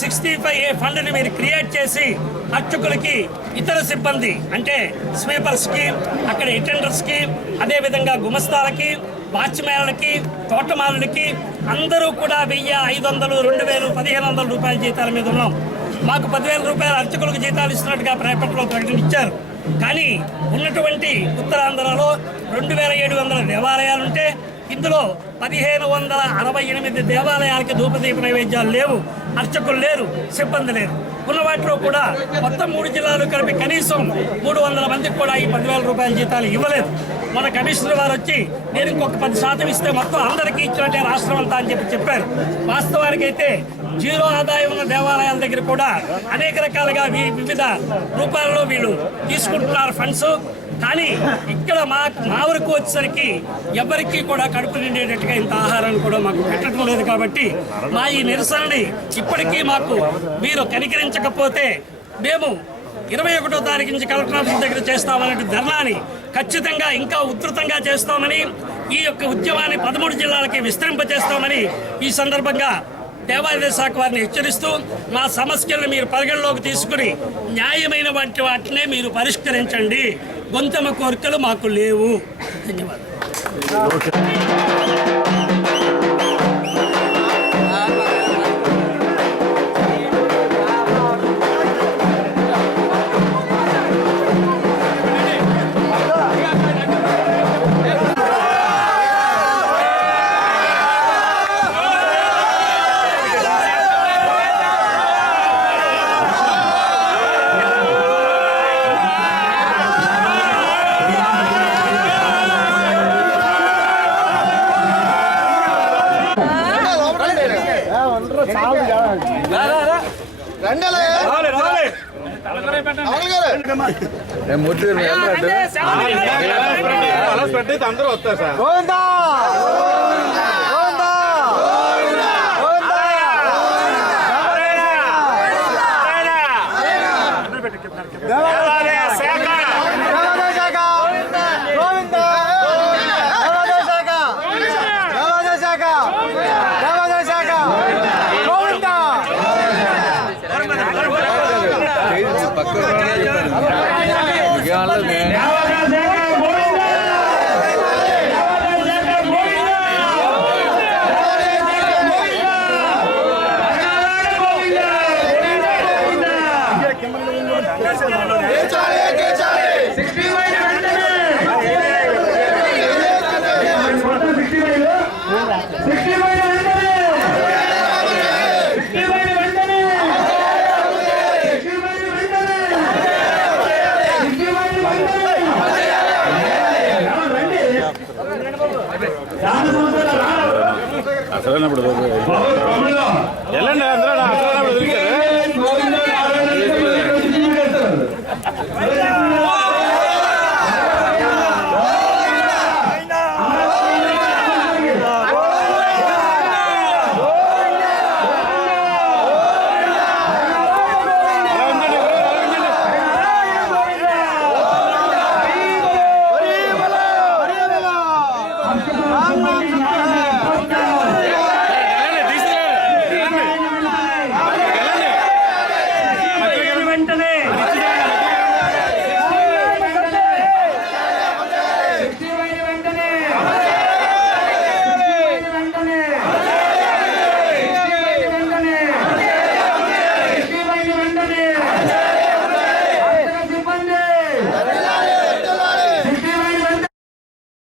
65A ఫండ్ని మీరు create చేసి అర్చకులకి ఇతర సిబ్బంది అంటే స్వీపర్స్కి, అక్కడ అటెండర్స్కి, అదేవిధంగా గుమస్తాలకి, వాచ్మ్యాన్లకి, తోటమాలులకి అందరూ కూడా 1000, 500, 2000, 1500 రూపాయల జీతాల మీద ఉన్నాం. మాకు 10,000 రూపాయల అర్చకులకు జీతాలు ఇస్తున్నట్టుగా పేపర్లో ప్రకటన ఇచ్చారు. కానీ ఉన్నటువంటి ఉత్తరాంధ్రలో 2700 దేవాలయాలుంటే ఇందులో 1568 దేవాలయాలకి ధూపదీప నైవేద్యాలు లేవు, అర్చకులు లేరు, సిబ్బంది లేరు. ఉన్న వాటిలో కూడా మొత్తం 3 జిల్లాలు కలిపి కనీసం 300 మందికి కూడా ఈ 10,000 రూపాయల జీతాలు ఇవ్వలేదు. మన కమిషనర్ వారు వచ్చి నేను ఇంకొక 10% ఇస్తే మొత్తం అందరికీ ఇచ్చినట్టే రాష్ట్రం అంతా అని చెప్పారు. వాస్తవానికి అయితే జీరో ఆదాయం ఉన్న దేవాలయాల దగ్గర కూడా అనేక రకాలుగా వివిధ రూపాల్లో వీళ్ళు తీసుకుంటున్నారు ఫండ్స్. కానీ ఇక్కడ మా వరకు వచ్చేసరికి ఎవరికీ కూడా కడుపు నిండేటట్టుగా ఇంత ఆహారాన్ని కూడా మాకు పెట్టడం లేదు. కాబట్టి మా ఈ నిరసనని ఇప్పటికీ మాకు మీరు కనికరించకపోతే మేము 21వ తారీఖు నుంచి కలెక్టర్ ఆఫీస్ దగ్గర చేస్తామన్నట్టు ధర్నాని ఖచ్చితంగా ఇంకా ఉధృతంగా చేస్తామని, ఈ యొక్క ఉద్యమాన్ని 13 జిల్లాలకి విస్తరింపజేస్తామని ఈ సందర్భంగా దేవాదాయ శాఖ వారిని హెచ్చరిస్తూ మా సమస్యలను మీరు పరిగణలోకి తీసుకుని న్యాయమైన వాటినే మీరు పరిష్కరించండి. గొంతమ కోరికలు మాకు లేవు. ధన్యవాదాలు. అందరూ వస్తారు సార్. వెళ్ళండి అందరూ